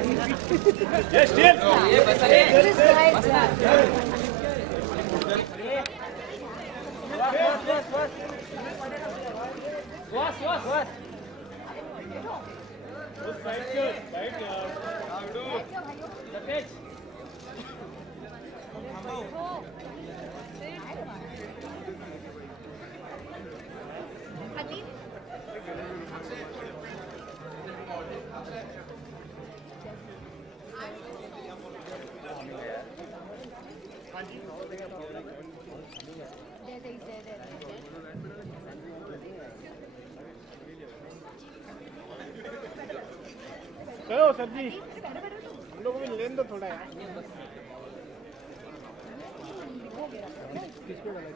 Yes, still. चलो sir जी, हम लोग को भी लेन दो थोड़ा यार। किसको डाला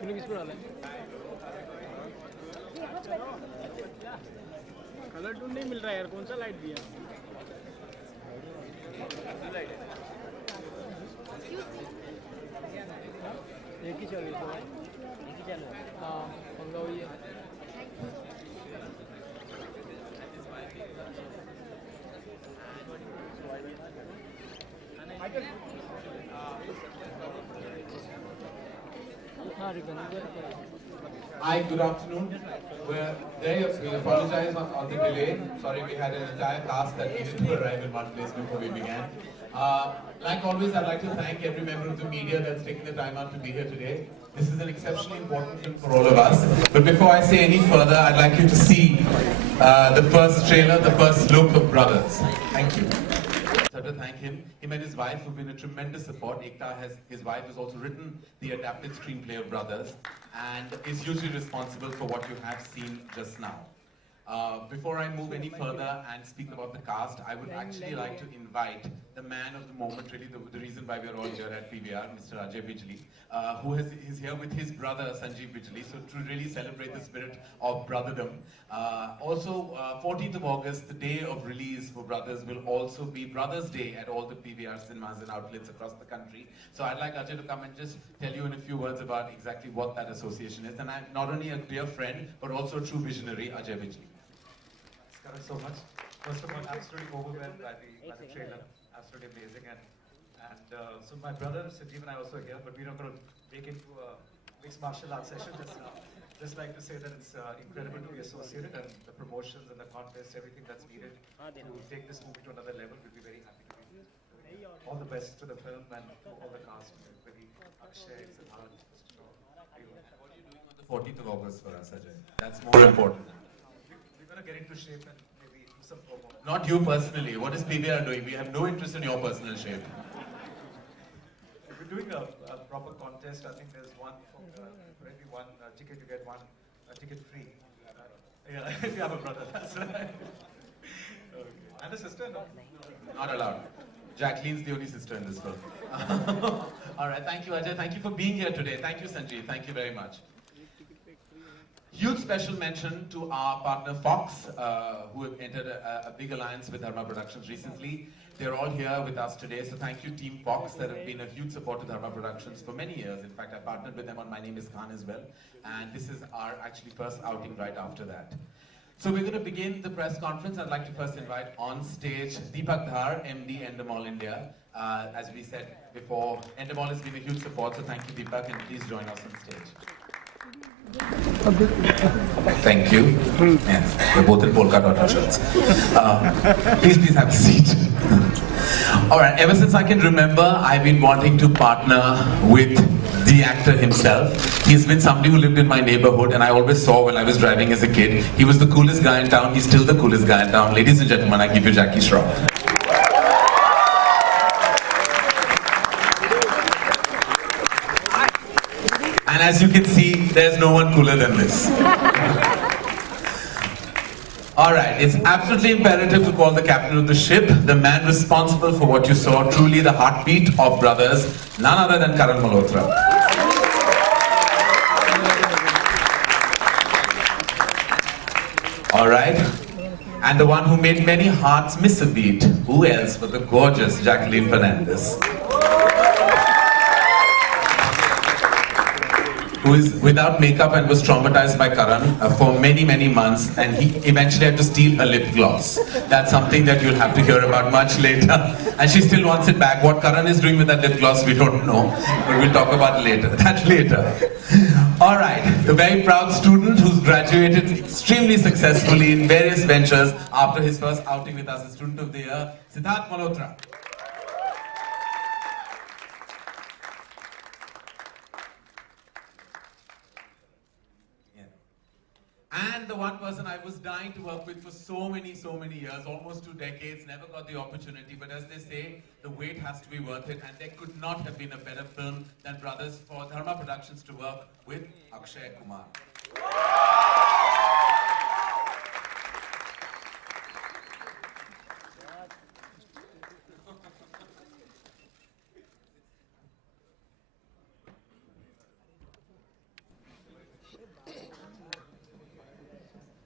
तूने किसको डाला? कलर टून नहीं मिल रहा यार, कौन सा लाइट दिया? एक ही चल रही है, एक ही चल रहा है। हाँ, पंगा हुई है। Hi, good afternoon. We apologize on the delay. Sorry, we had an entire cast that needed to arrive in one place before we began. Like always, I'd like to thank every member of the media that's taken the time out to be here today. This is an exceptionally important film for all of us. But before I say any further, I'd like you to see the first trailer, the first look of Brothers. Thank you. To thank him. Him and his wife have been a tremendous support. His wife has also written the adapted screenplay of Brothers and is hugely responsible for what you have seen just now. Before I move any further and speak about the cast, I would actually like to invite the man of the moment, really the reason why we are all here at PVR, Mr. Ajay Bijli, who is here with his brother Sanjeev Bijli, so to really celebrate the spirit of brotherdom. Also, 14th of August, the day of release for Brothers, will also be Brothers Day at all the PVR cinemas and outlets across the country. So I'd like Ajay to come and just tell you in a few words about exactly what that association is. And I'm not only a dear friend, but also a true visionary, Ajay Bijli. Thank you so much. First of all, absolutely overwhelmed by the trailer. Absolutely amazing. And so my brother Sanjeev and I also are here, but we're not going to break into a mixed martial arts session. Just like to say that it's incredible to be associated, and the promotions and the contest, everything that's needed to take this movie to another level. We'll be very happy to be all the best to the film and to all the cast. Very Akshay, Siddharth, What are you doing on the 14th of August for us, Ajay? That's more important. We're going to get into shape and maybe do some promo. Not you personally. What is PVR doing? We have no interest in your personal shape. We're doing a proper contest. I think there's one for every one ticket you get one ticket free. Yeah, if you have a brother, that's right. Okay. And a sister, no? Not allowed. Jacqueline's the only sister in this film. All right, thank you, Ajay. Thank you for being here today. Thank you, Sanjeev. Thank you very much. Huge special mention to our partner Fox, who have entered a big alliance with Dharma Productions recently. They're all here with us today, so thank you Team Fox that have been a huge support to Dharma Productions for many years. In fact, I partnered with them on My Name is Khan as well, and this is our actually first outing right after that. So we're going to begin the press conference. I'd like to first invite on stage Deepak Dhar, MD Endemol India. As we said before, Endemol has been a huge support, so thank you Deepak, and please join us on stage. Thank you. Yeah, we're both in polka dot shirts. Please have a seat. All right, ever since I can remember, I've been wanting to partner with the actor himself. He's been somebody who lived in my neighborhood, and I always saw when I was driving as a kid. He was the coolest guy in town. He's still the coolest guy in town. Ladies and gentlemen, I give you Jackie Shroff. And as you can see, there's no one cooler than this. Alright, it's absolutely imperative to call the captain of the ship, the man responsible for what you saw, truly the heartbeat of Brothers, none other than Karan Malhotra. Alright, and the one who made many hearts miss a beat, who else but the gorgeous Jacqueline Fernandez. who is without makeup and was traumatized by Karan for many, many months, and he eventually had to steal her lip gloss. That's something that you'll have to hear about much later. And she still wants it back. What Karan is doing with that lip gloss, we don't know, but we'll talk about that later. All right, the very proud student who's graduated extremely successfully in various ventures after his first outing with us, the Student of the Year, Siddharth Malhotra. And the one person I was dying to work with for so many years, almost 2 decades, never got the opportunity. But as they say, the wait has to be worth it. And there could not have been a better film than Brothers for Dharma Productions to work with Akshay Kumar.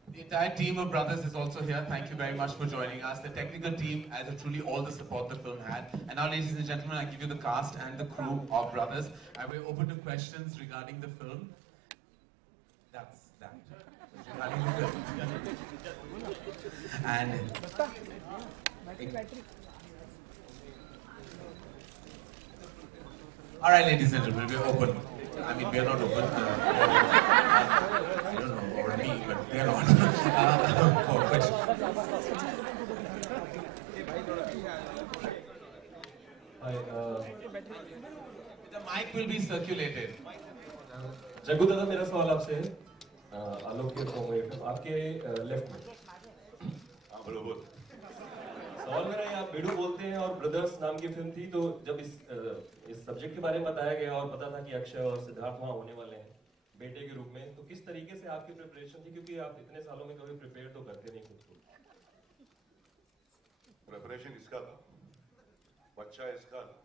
The entire team of Brothers is also here. Thank you very much for joining us. The technical team, as truly all the support the film had. And now, ladies and gentlemen, I give you the cast and the crew of Brothers. And we're open to questions regarding the film. That's that. And all right, ladies and gentlemen, we're open. I mean, we're not open. I don't know, or me, but they're not. For questions. Hi, The mic will be circulated. Jaggu दादा, मेरा सवाल आपसे है आलोक के आपके left में। हाँ बोलो बोल। सवाल मेरा ये, आप वीडियो बोलते हैं और ब्रदर्स नाम की फिल्म थी, तो जब इस सब्जेक्ट के बारे में बताया गया और पता था कि अक्षय और सिद्धार्थ वहाँ होने वाले हैं बेटे के रूप में, तो किस तरीके से आपकी प्रिपरेशन थी, क्योंकि आप इतने सालों में कभी प्रिपेयर तो करते नहीं खुद को। प्रिपरेशन इसका था, बच्चा इसका था,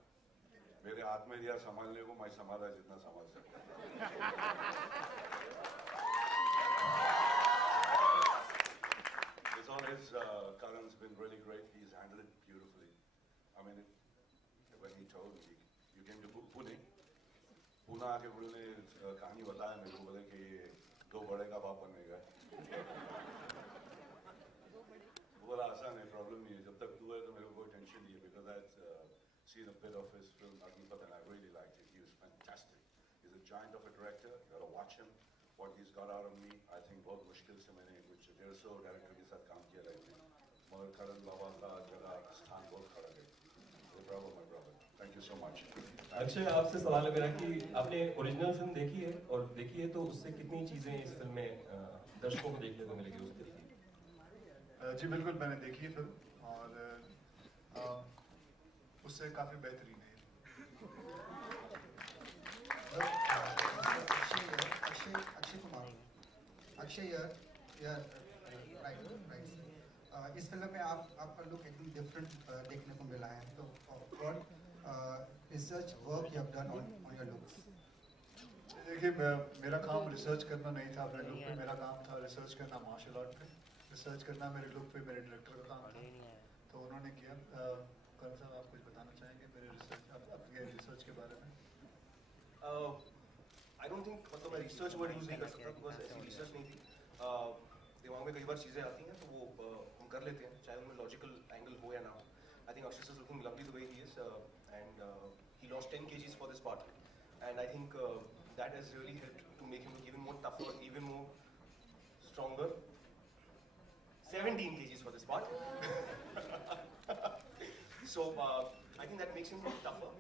मेरे हाथ में दिया संभालने को, मैं संभाला जितना संभाल सकता। It's always Karan's been really great. He's handled it beautifully. I mean, when he told me, you came to Pune. Pune आके बोलने कहानी बताया मेरे को, बोले कि दो बड़े का बाप बनने का। बोला आसान है, प्रॉब्लम नहीं है, जब तक तू है तो मेरे को कोई टेंशन नहीं है, because I've seen a bit of his film Agnipath and I really liked it. He was fantastic. He's a giant of a director. You gotta watch him. What he's got out of me, I think बहुत मुश्किल से मैंने कुछ 150 director के साथ काम किया life में, मगर करण बाबा का जगह स्थान बहुत खड़ा है। Bravo my brother. Thank you so much. Akshay, आपसे सवाल है मेरा कि आपने ओरिजिनल फिल्म देखी है, और देखी है तो उससे कितनी चीजें इस फिल्म में दर्शकों को देखने को मिलेगी उस तरीके की? जी बिल्कुल, मैंने देखी है फिल्म और उससे काफी बेहतरीन है। अक्षय राइट, इस फिल्म में आपका लुक एकदम डिफरेंट देखने को मिला है, तो what research work you have done on your looks? देखिए, मेरा काम रिसर्च करना नहीं था अपने लुक पे, मेरा काम था रिसर्च करना मार्शल आर्ट पे, रिसर्च करना मेरे लुक पे मेरे डायरेक्टर का काम था, तो उन्होंने किया। करण साहब, आप कुछ बताना चाहेंगे मेरे रिसर्च के बारे में? आई डोंट थिंक, मतलब मैं रिसर्च वर्ड यूज नहीं कर सकता, बिकॉज ऐसी रिसर्च नहीं थी। दिमाग में कई बार चीज़ें आती हैं तो वो हम कर लेते हैं, चाहे उनमें लॉजिकल एंगल हो या ना हो। I think Akshay is looking lovely the way he is, and he lost 10 kgs for this part, and I think that has really helped to make him even more tougher, even more stronger. 17 kgs for this part. So I think that makes him look tougher,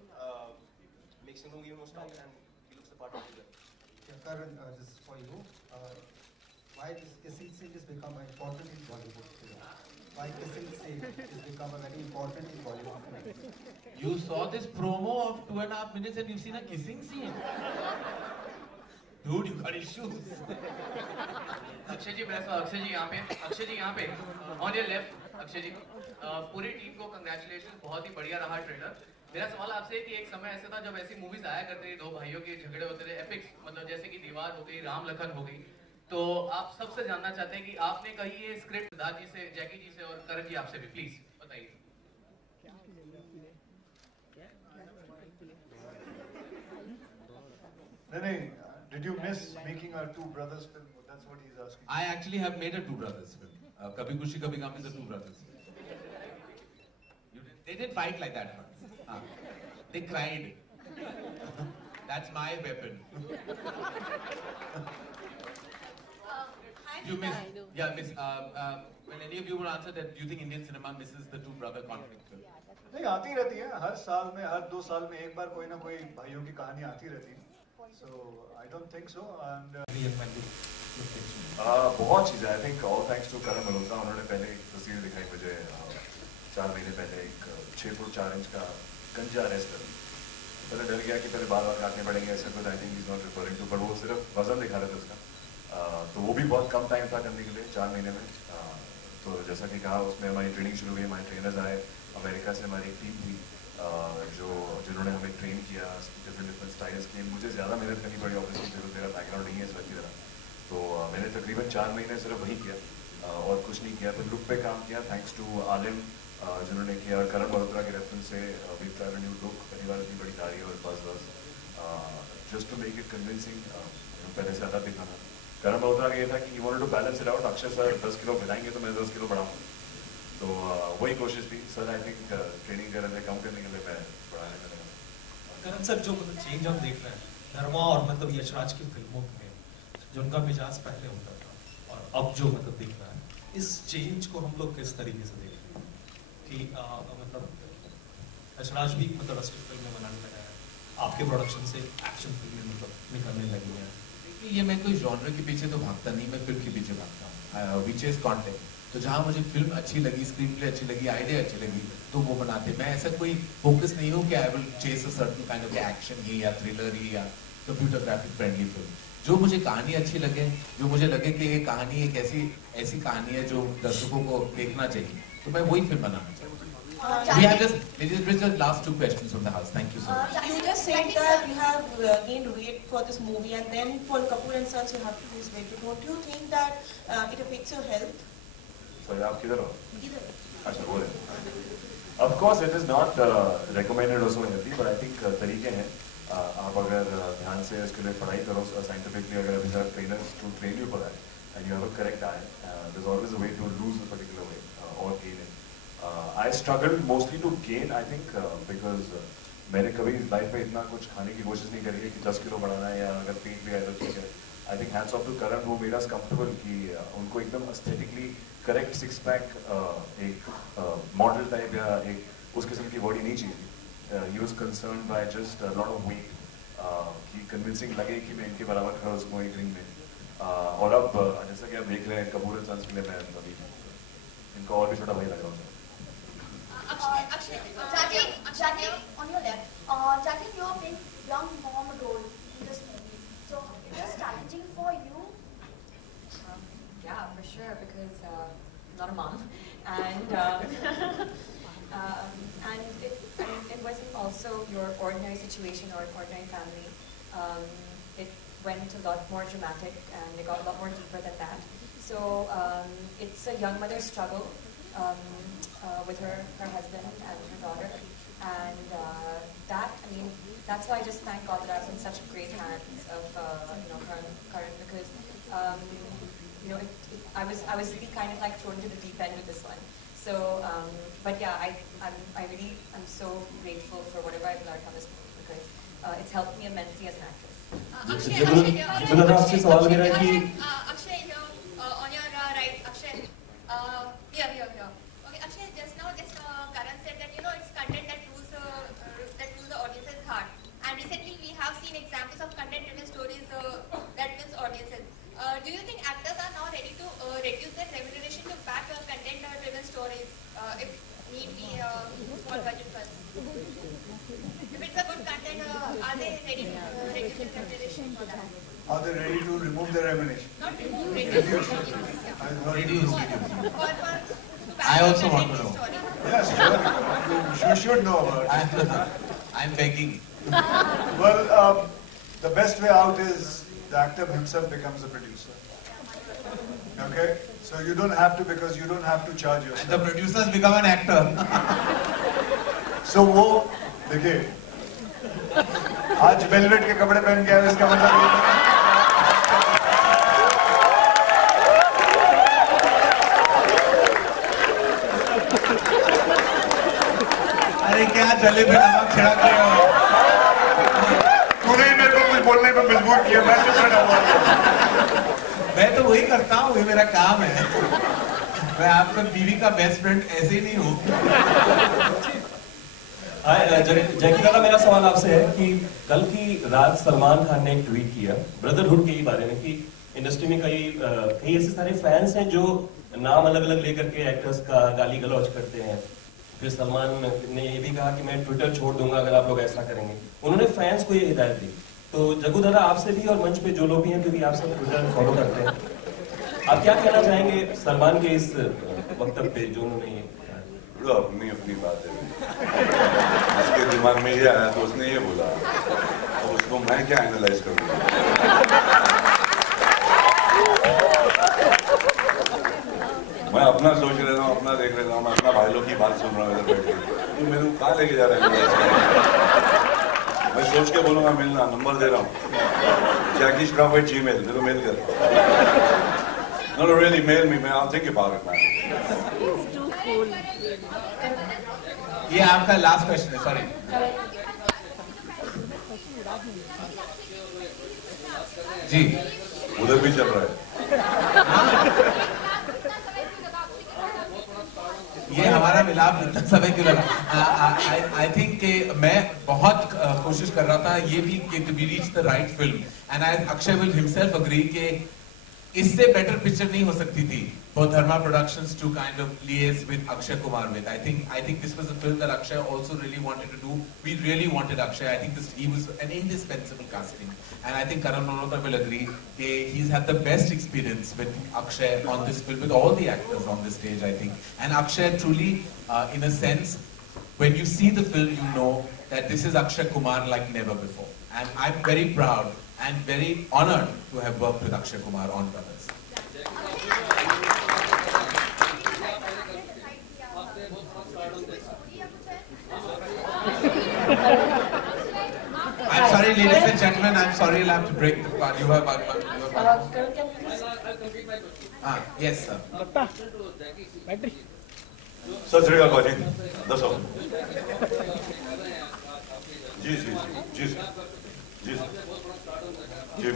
makes him look even more strong, and he looks the part of the Karan, this is for you. Why kissing scene has become important in Bollywood today? Why kissing scene has become very important in Bollywood today? You saw this promo of 2.5 minutes and you've seen a kissing scene? Dude, you got issues. Akshay ji, मेरा सवाल, अक्षय जी यहाँ पे, on your left, Akshay ji, पूरी team को congratulation, बहुत ही बढ़िया रहा trailer. मेरा सवाल आपसे है कि एक समय ऐसा था जब ऐसी मूवीज आया करती थी, दो भाइयों के झगड़े होते थे, एपिक्स, मतलब जैसे कि दीवार हो गई, राम लखन हो गई, तो आप सबसे जानना चाहते हैं कि आपने कही ये स्क्रिप्ट सिद्धार्थ जी से, जैकी जी से और करण जी आपसे भी, प्लीज बताइए। नहीं, Did you miss making a two brothers film? That's what he's asking. I actually have made a two brothers film. Kabhi Khushi Kabhi Gum is a two brothers. They didn't fight like that once. They cried. That's my weapon. You miss, yeah, miss. When any of you would answer that, do you think Indian cinema misses the two brother conflict film? नहीं आती रहती है हर साल में हर 2 साल में एक बार कोई ना कोई भाइयों की कहानी आती रहती है. So I don't think so. And बहुत चीज़ें I think all thanks to Karan Malhotra. उन्होंने पहले एक तस्वीर दिखाई मुझे 4 महीने पहले एक 6 फुट 4 इंच का गंजा रेस्टर. पहले डर गया कि पहले बाल काटने पड़ेंगे ऐसे कुछ. I think is not referring to, पर वो सिर्फ वजन दिखा रहे थे उसका. तो वो भी बहुत कम टाइम था करने के लिए 4 महीने में. तो जैसा कि कहा उसमें हमारी ट्रेनिंग शुरू हुई. हमारे ट्रेनर्स आए अमेरिका से. हमारी एक टीम थी जिन्होंने हमें ट्रेन किया डिफरेंट स्टाइल्स के. मुझे ज़्यादा मेहनत करनी पड़ी ऑब्वियसली, जो मेरा बैकग्राउंड नहीं है इस वक्त की तरह. तो मैंने तकरीबन 4 महीने सिर्फ वही किया और कुछ नहीं किया. फिर लुक पे काम किया थैंक्स टू आलिम जिन्होंने किया. और करण मल्होत्रा के रेफरेंस से we tried a new look. पहली बार इतनी बड़ी दाढ़ी और बस just to make it convincing. पहले से अलग दिखाना. करण मल्होत्रा का ये था कि wanted to balance it out. Akshay sir 10 kilo घटाएंगे तो मैं 10 किलो बढ़ाऊंगा. तो वही कोशिश थी. सर आई थिंक ट्रेनिंग कर रहे थे कम करने के लिए, मैं बढ़ाने में लगा. करण सर जो मतलब चेंज हम देख रहे हैं धर्मा और मतलब यशराज की फिल्मों में, जो उनका मिजाज पहले होता था और अब जो मतलब दिख रहा है, इस चेंज को हम लोग किस तरीके से देख रहे हैं कि मतलब यशराज भी मतलब रस्टिक फिल्में बनाने लगा है, आपके प्रोडक्शन से एक्शन फिल्में मतलब निकलने लगी हैं. ये मैं कोई जॉनर के पीछे तो भागता नहीं, मैं फिल्म के पीछे भागता हूँ. We chase content. तो जहाँ मुझे फिल्म अच्छी लगी, स्क्रीन प्ले अच्छी लगी, आइडिया अच्छी लगी, तो वो बनाते. मैं ऐसा कोई फोकस नहीं हूँ कि I will chase a certain kind of action ही या थ्रिलर ही या कंप्यूटर ग्राफिक फ्रेंडली फिल्म. जो मुझे कहानी अच्छी लगे, जो मुझे लगे कि ये कहानी एक ऐसी कहानी है जो दर्शकों को देखना चाहिए, तो मैं वही फिल्म बनाना चाहूँगा. We have just last 2 questions from the house. Thank you so much. You just said that you have gained weight for this movie, and then for Kapoor and Sons you have to lose weight. Don't you think that it affects your health? Sir आप किधर हो? अच्छा बोले. Of course it is not recommended also healthy, but I think तरीके हैं. आप अगर ध्यान से इसके लिए पढ़ाई करो साइंटिफिकली, अगर अभी sir trainers to train you for that and you have a correct diet, there is always a way to lose a particular weight और gain it. I struggled mostly to gain I think because मैंने कभी life में इतना कुछ खाने की कोशिश नहीं करी है कि 10 किलो बढ़ाना है, या अगर पेट भी आए तो ठीक है. I think hats off to Karan वो मेड अस कंफर्टेबल कि उनको एकदम एस्थेटिकली करेक्ट 6 पैक एक मॉडल टाइप या एक उस किस्म की बॉडी नहीं चाहिए. He was concerned by just a lot of weight, कि convincing लगे कि मैं इनके बराबर खड़ा उसको एक रिंग में. और अब जैसा कि आप देख रहे हैं कपूर एंड सन्स के लिए मैं अभी इनको और भी छोटा भाई लग रहा हूँ. Jacqueline, on your left. Jacqueline, you are playing young mom role in this movie. So it was challenging for you. Yeah, for sure, because I'm not a mom, and and it wasn't also your ordinary situation or an ordinary family. It went a lot more dramatic, and it got a lot more deeper than that. So it's a young mother's struggle with her husband and her daughter, and that's why I just thank God that I was in such great hands of Karan, because I was really kind of like thrown into the deep end with this one. So, but yeah, I'm so grateful for whatever I've learned from this movie, because it's helped me immensely as an actress. Akshay, on your right, Akshay. Here. Okay, Akshay, just now Karan said that it's content that rules the audience's heart. And recently we have seen examples of content-driven stories that wins audiences. Do you think actors are now ready to reduce their remuneration to back content-driven stories if need be small budget films? If it's a good content, are they ready to reduce their remuneration for that? Are they ready to remove their remuneration? Not remove, reduce. Reduce. I also want to know. Yes, sure. You should know about it. I'm begging. Well, the best way out is the actor himself becomes a producer. Okay? So you don't have to, because you don't have to charge yourself. And the producers become an actor. So वो देखिए आज velvet के कपड़े पहन के आए, इसका मतलब जले पे नमक छिड़क रहे हो। तूने ही मेरे को कुछ बोलने पे मजबूर किया, मैं चुप बैठा हुआ। मैं तो वही करता हूँ, ये मेरा काम है। मैं आपका बीवी का बेस्ट फ्रेंड ऐसे ही नहीं हूँ। जैकी दादा, मेरा सवाल आपसे है कि कल की रात सलमान खान ने एक ट्वीट किया ब्रदरहुड के ही बारे में कि इंडस्ट्री में कई ऐसे सारे फैंस हैं जो नाम अलग अलग लेकर के एक्टर्स का गाली गलौज करते हैं। फिर सलमान ने ये भी कहा कि मैं ट्विटर छोड़ दूंगा अगर आप लोग ऐसा करेंगे। उन्होंने फैंस को ये हिदायत दी। तो जग्गू दादा, आपसे भी और मंच पे जो लोग भी हैं, क्योंकि आप सब ट्विटर फॉलो करते हैं, आप क्या कहना चाहेंगे सलमान के इस वक्तव्य पे जो उन्होंने ये अपनी बात है, उसके दिमाग में ये आया तो उसने ये बोला, अब उसको मैं क्या एनालाइज करूँगा? मैं अपना सोच रहा हूँ, अपना देख रहा हूँ, मैं अपना भाई लोग की बात सुन रहा हूँ इधर बैठ के। तो मेरे को कहाँ लेके जा रहा है? मैं सोच के बोलूँगा मिलना, नंबर दे रहा हूँ, जैकी श्रॉफ @gmail, मेरे को मेल कर। No, really, mail me, man. I'll think about it, man. ये आपका लास्ट क्वेश्चन है, सॉरी। जी, उधर भी चल रहा है। ये हमारा मिलाप इतना समय क्यों लगा? I think कि मैं बहुत कोशिश कर रहा था ये भी कि to be reach the right film, and Akshay will himself agree कि इससे बेटर पिक्चर नहीं हो सकती थी for Dharma Productions to kind of liaise with Akshay Kumar with. I think this was a film that Akshay also really wanted to do. We really wanted Akshay. I think he was an indispensable casting, and I think Karan Malhotra will agree that he's had the best experience with Akshay on this film, with all the actors on the stage, I think. And Akshay truly, in a sense, when you see the film, you know that this is Akshay Kumar like never before. And I'm very proud and very honored to have worked with Akshay Kumar on Brothers. I'm sorry, ladies and gentlemen, I'm sorry I'll have to break the part. You have yes, sir. सत श्री अकाल जी, दसो। जी जी जी जी जी जी जी।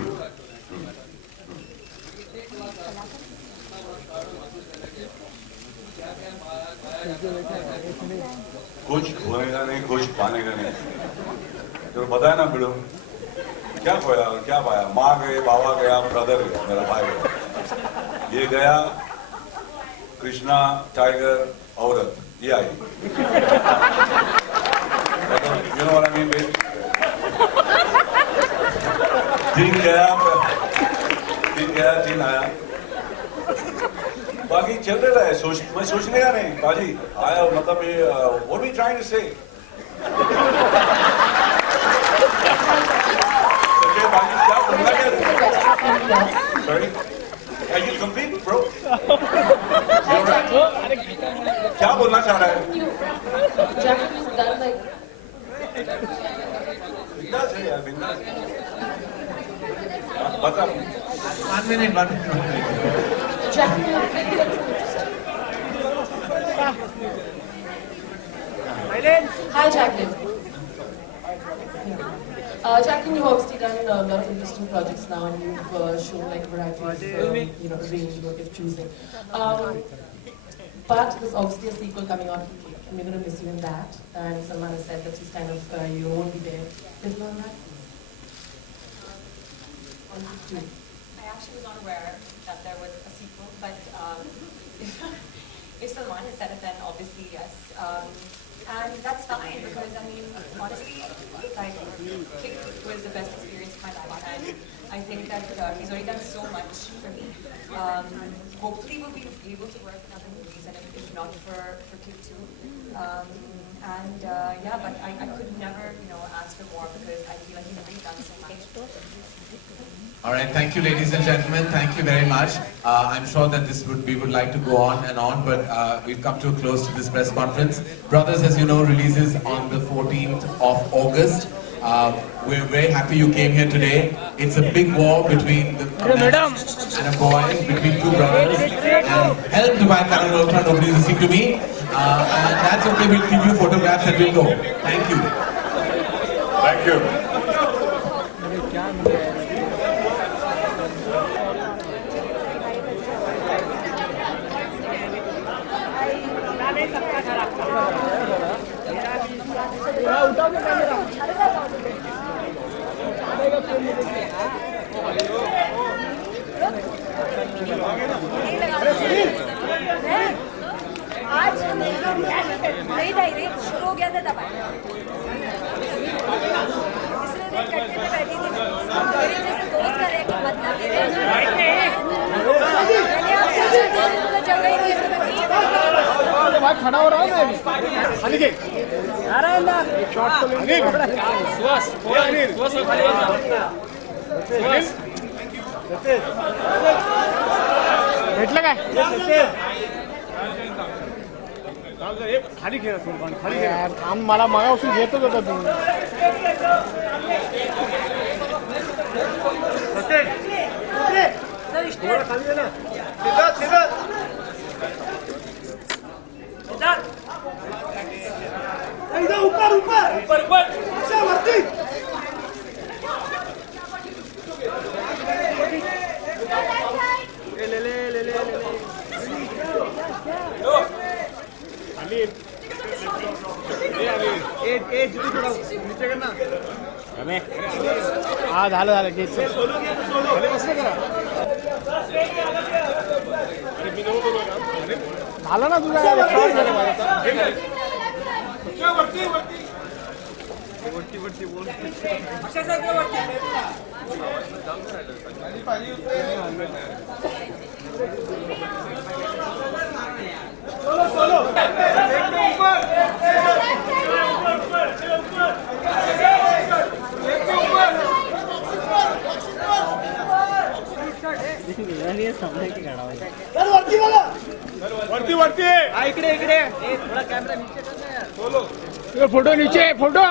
कुछ होने का नहीं, कुछ पाने का नहीं। तो पता है ना बिड़ो, क्या खोया और क्या पाया? माँ गए, बाबा गया, ब्रदर गया, मेरा भाई गया। ये गया कृष्णा, टाइगर, औरत, ये आई। You know what I mean, baby? दिन गया, दिन आया। बाकी चल रहा है, मैं सोचने का नहीं, बाजी आया, मतलब ये what are we trying to say? सच्चे बाजी क्या बोलना क्या? Sorry, are you complete, bro? You're right. क्या बोलना चाह रहा है? बिंदास है यार, बिंदास है। बता। One minute. Hi, Jacqueline. Jacqueline, you've obviously done a lot of interesting projects now, and you've shown like a variety of range you're choosing. But there's obviously a sequel coming out, and we're going to miss you in that. And Salman has said that he's kind of you won't be there. Is it on that? I actually was not aware that there was a sequel, but if Salman has said it, then obviously yes. And that's fine, because I mean, honestly, like, Kick was the best experience of my life, and I think that he's already done so much for me. Hopefully we'll be able to work in other movies, and if not for Kick 2. Yeah, but I could never, ask for more, because I feel like he's already done so much. All right, thank you, ladies and gentlemen. Thank you very much. I'm sure that we would like to go on and on, but we've come to a close to this press conference. Brothers, as you know, releases on the 14th of August. We're very happy you came here today. It's a big war between a man and a boy, between two brothers, and helped by Karan Malhotra, nobody is listening to me. That's okay, we'll give you photographs and we'll go. Thank you. Thank you. आज नहीं था रे शुरू हो गया था तब इसलिए देर कट्टे पे बैठी थी मेरे जैसे दोस्त का रहेगा मतलब ही जगह ही नहीं भाई खड़ा हो रहा हूँ मैं अभी अनिल आ रहा है ना एक शॉट तो ले सुहास अनिल सुहास भेटलं काय खाली खेळ खाली काम मला मागापासून घेतच होता तुम्ही ऊपर ऊपर ऊपर वरती ले ले ले ले नीचे करना हा झालं गेट झालं ना तुझा वरती वरती बोल वरती वरती इकडे इकडे थोडा कॅमेरा नीचे करना यार बोलो फोटो नीचे फोटो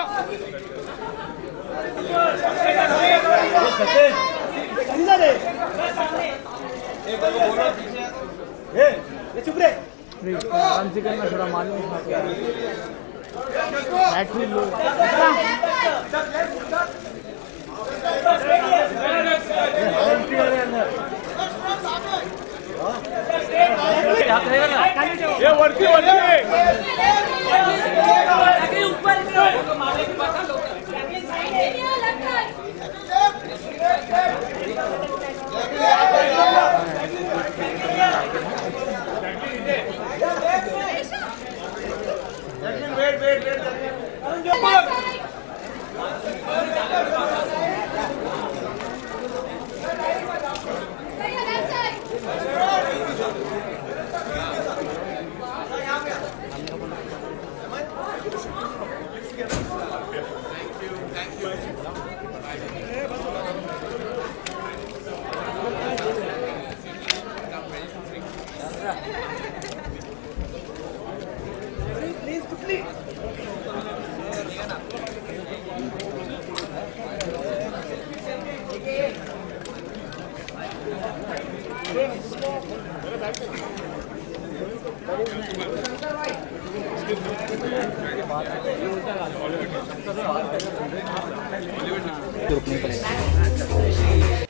चुप रे आराम से करना थोड़ा मालूम बैटरी लो ये वरती वरती वेट वेट वेट रुकने पड़ेगा